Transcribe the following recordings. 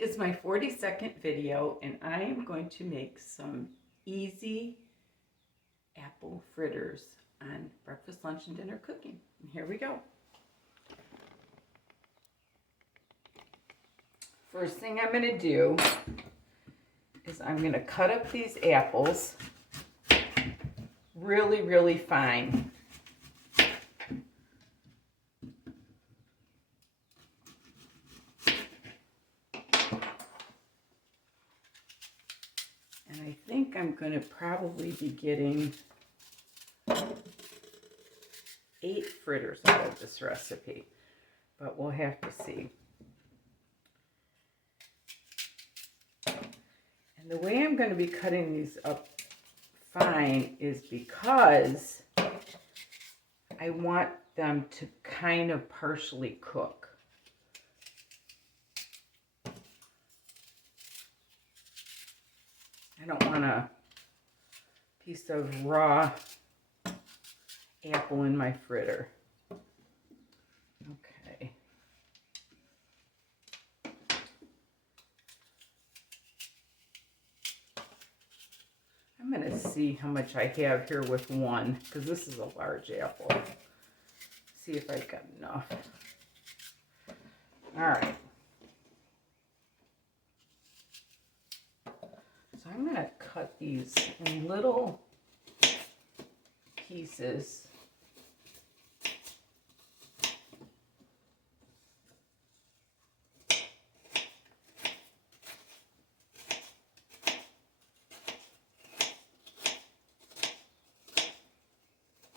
Is my 40-second video, and I am going to make some easy apple fritters on breakfast, lunch, and dinner cooking. And here we go. First thing I'm going to do is I'm going to cut up these apples really, really fine. And I think I'm going to probably be getting 8 fritters out of this recipe, but we'll have to see. And the way I'm going to be cutting these up fine is because I want them to kind of partially cook. I don't want a piece of raw apple in my fritter. Okay. I'm going to see how much I have here with one, because this is a large apple. See if I've got enough. All right. So I'm going to cut these in little pieces.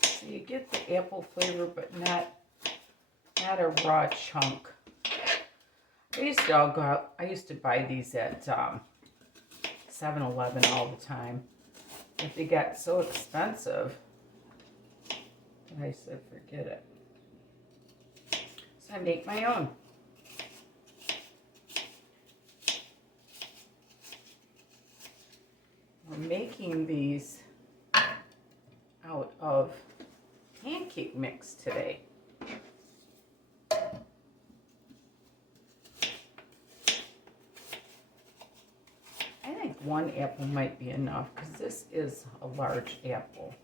So you get the apple flavor, but not a raw chunk. I used to buy these at 7-Eleven all the time, but they got so expensive that I said forget it. So I make my own. We're making these out of pancake mix today. I think one apple might be enough because this is a large apple.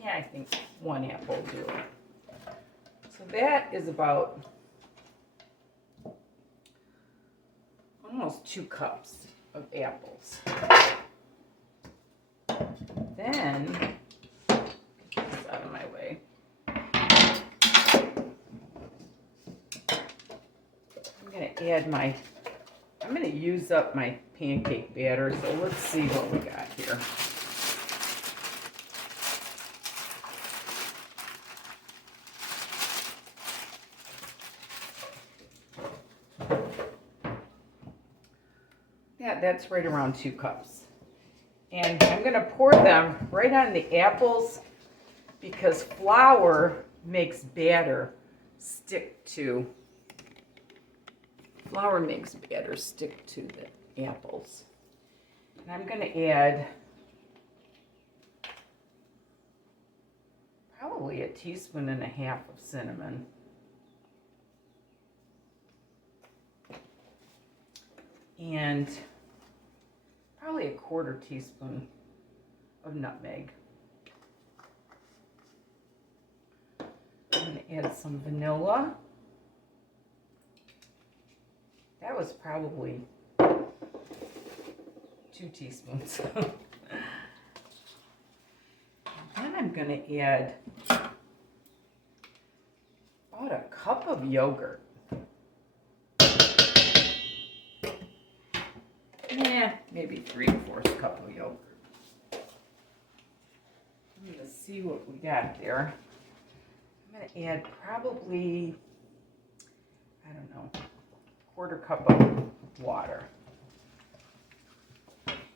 Yeah, I think one apple will do it. So that is about almost 2 cups of apples. Then, get this out of my way. I'm going to use up my pancake batter, so let's see what we got here. Yeah, that's right around 2 cups. And I'm going to pour them right on the apples because flour makes batter stick to the apples. And I'm going to add probably 1.5 teaspoons of cinnamon. And probably 1/4 teaspoon of nutmeg. I'm going to add some vanilla. That was probably 2 teaspoons. Then I'm going to add about 1 cup of yogurt. Maybe 3/4 cup of yogurt. I'm going to see what we got there. I'm going to add probably, I don't know, 1/4 cup of water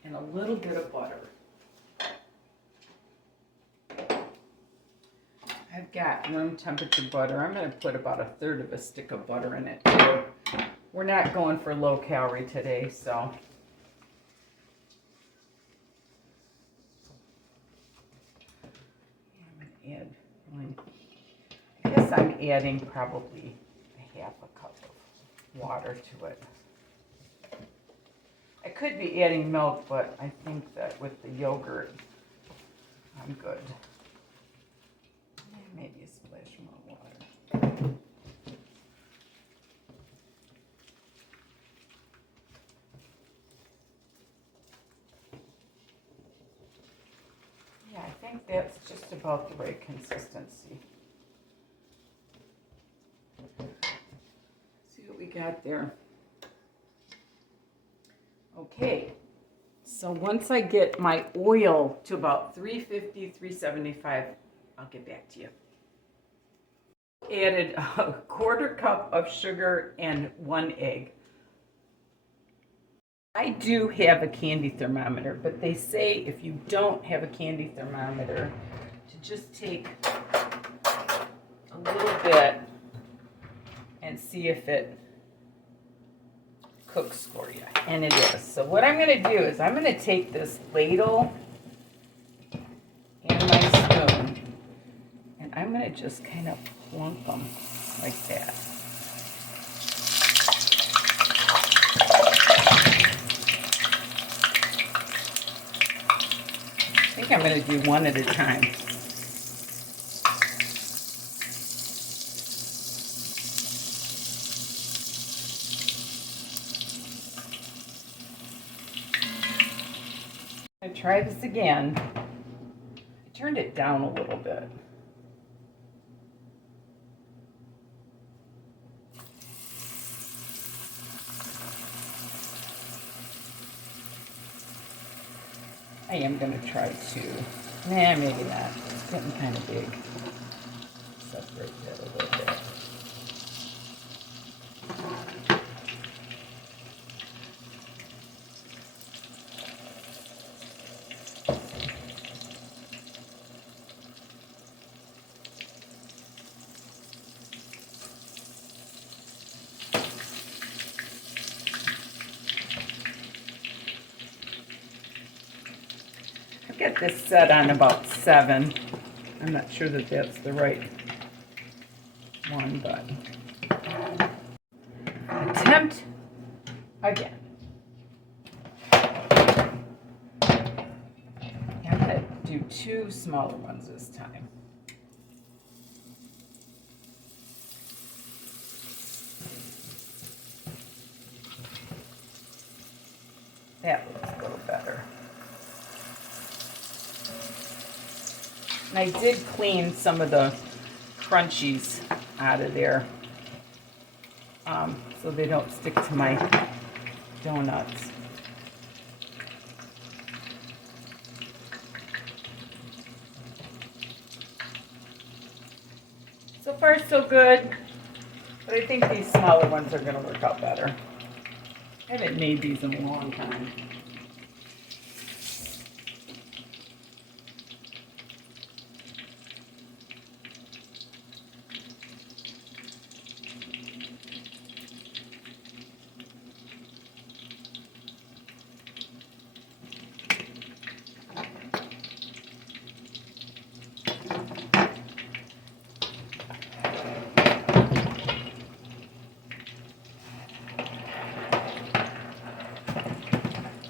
and a little bit of butter. got room temperature butter. I'm going to put about 1/3 of a stick of butter in it too. We're not going for low calorie today, so. I'm going to add one. I guess I'm adding probably 1/2 cup of water to it. I could be adding milk, but I think that with the yogurt, I'm good. Maybe a splash more water. Yeah, I think that's just about the right consistency. See what we got there. Okay, so once I get my oil to about 350, 375, I'll get back to you. Added 1/4 cup of sugar and 1 egg. I do have a candy thermometer, but they say if you don't have a candy thermometer, to just take a little bit and see if it cooks for you, and it is. So what I'm going to do is I'm going to take this ladle and my spoon, and I'm going to just kind of plunk them like that. I think I'm going to do one at a time. I try this again. I turned it down a little bit. I am going to try to, maybe not. It's getting kind of big. Separate that a little bit. Get this set on about 7. I'm not sure that that's the right one, but attempt again. I'm going to do 2 smaller ones this time. That looks a little better. And I did clean some of the crunchies out of there so they don't stick to my donuts. So far, so good, but I think these smaller ones are going to work out better. I haven't made these in a long time.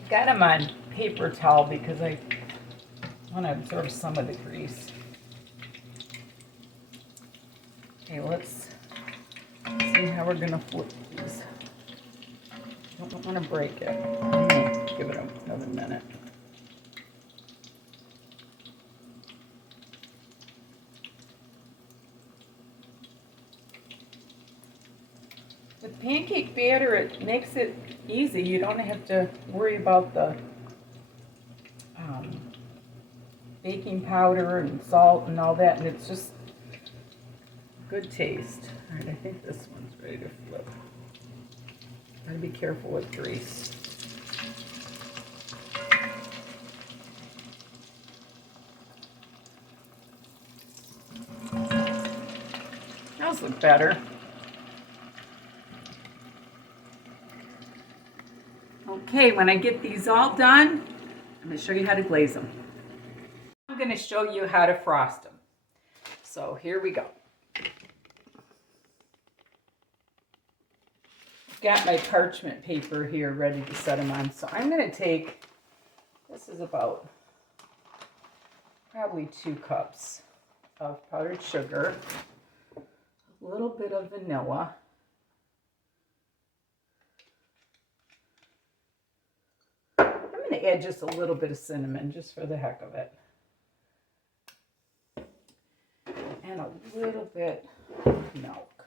Got them on paper towel because I want to absorb some of the grease. Okay, let's see how we're going to flip these. Don't want to break it. I'm going to give it another minute. With pancake batter, it makes it easy. You don't have to worry about the baking powder and salt and all that, and it's just good taste. All right, I think this one's ready to flip. Gotta be careful with grease. Those look better. Okay, when I get these all done, I'm going to show you how to glaze them. I'm going to show you how to frost them. So here we go. I've got my parchment paper here ready to set them on. So I'm going to take, this is about probably 2 cups of powdered sugar, a little bit of vanilla, I'm going to add just a little bit of cinnamon just for the heck of it, and a little bit of milk.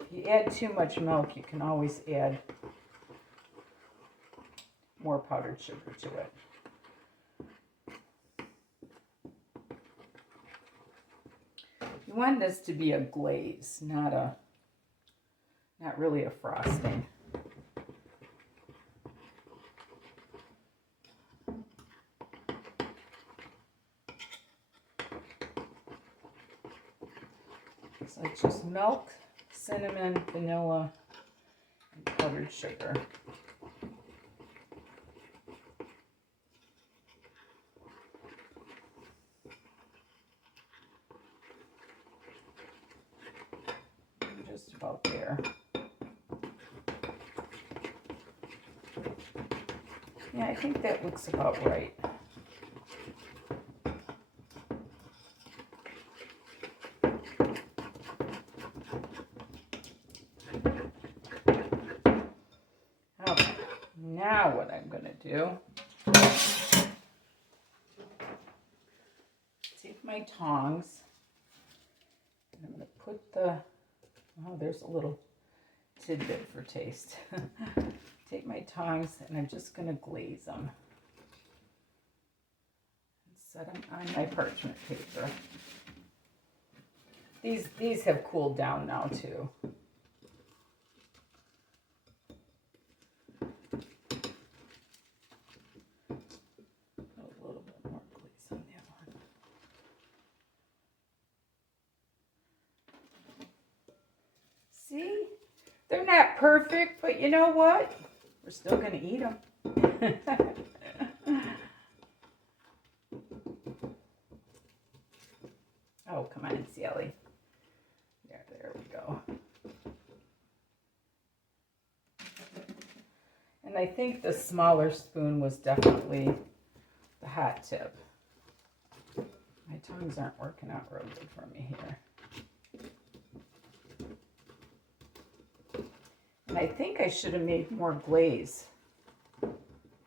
If you add too much milk, you can always add more powdered sugar to it. You want this to be a glaze, not really a frosting. So it's just milk, cinnamon, vanilla, and powdered sugar. Just about there. Yeah, I think that looks about right. Okay, now what I'm going to do, take my tongs, and I'm going to put the, oh, there's a little tidbit for taste. Take my tongs and I'm just going to glaze them. And set them on my parchment paper. These have cooled down now too. A little bit more glaze on that one. See? They're not perfect, but you know what? We're still going to eat them. Oh, come on, Sally. Yeah, there we go. And I think the smaller spoon was definitely the hot tip. My tongues aren't working out real good for me here. And I think I should have made more glaze.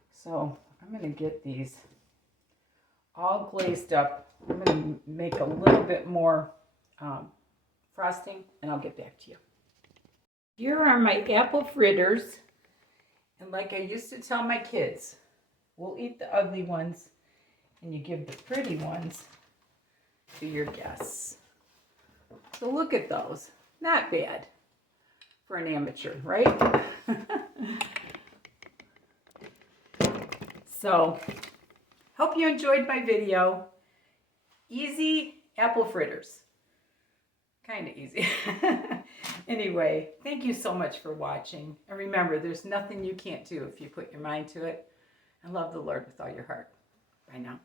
So I'm going to get these all glazed up. I'm going to make a little bit more frosting and I'll get back to you. Here are my apple fritters. And like I used to tell my kids, we'll eat the ugly ones and you give the pretty ones to your guests. So look at those. Not bad for an amateur, right? So, hope you enjoyed my video. Easy apple fritters. Kind of easy. Anyway, thank you so much for watching. And remember, there's nothing you can't do if you put your mind to it. And love the Lord with all your heart. Bye now.